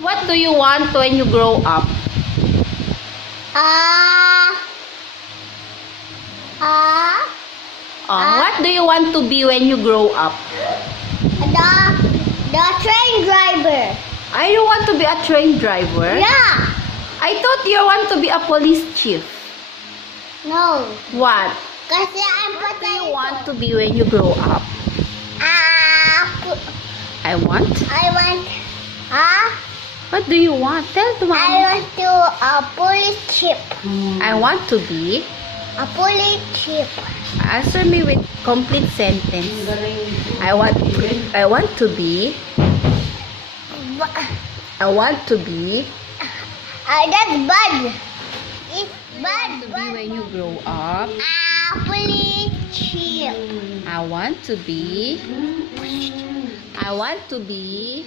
What do you want when you grow up? What do you want to be when you grow up? The train driver. I you want to be a train driver? Yeah. I thought you want to be a police chief. No. What? Kasi I'm What do you potato. want to be when you grow up? I want. What do you want? Tell to I mommy. want to a police chief. I want to be. A police chief. Answer me with complete sentence. I want to be. I want to be. That's bad. It's bad. To be when you grow up. Police chief. I want to be. I want to be.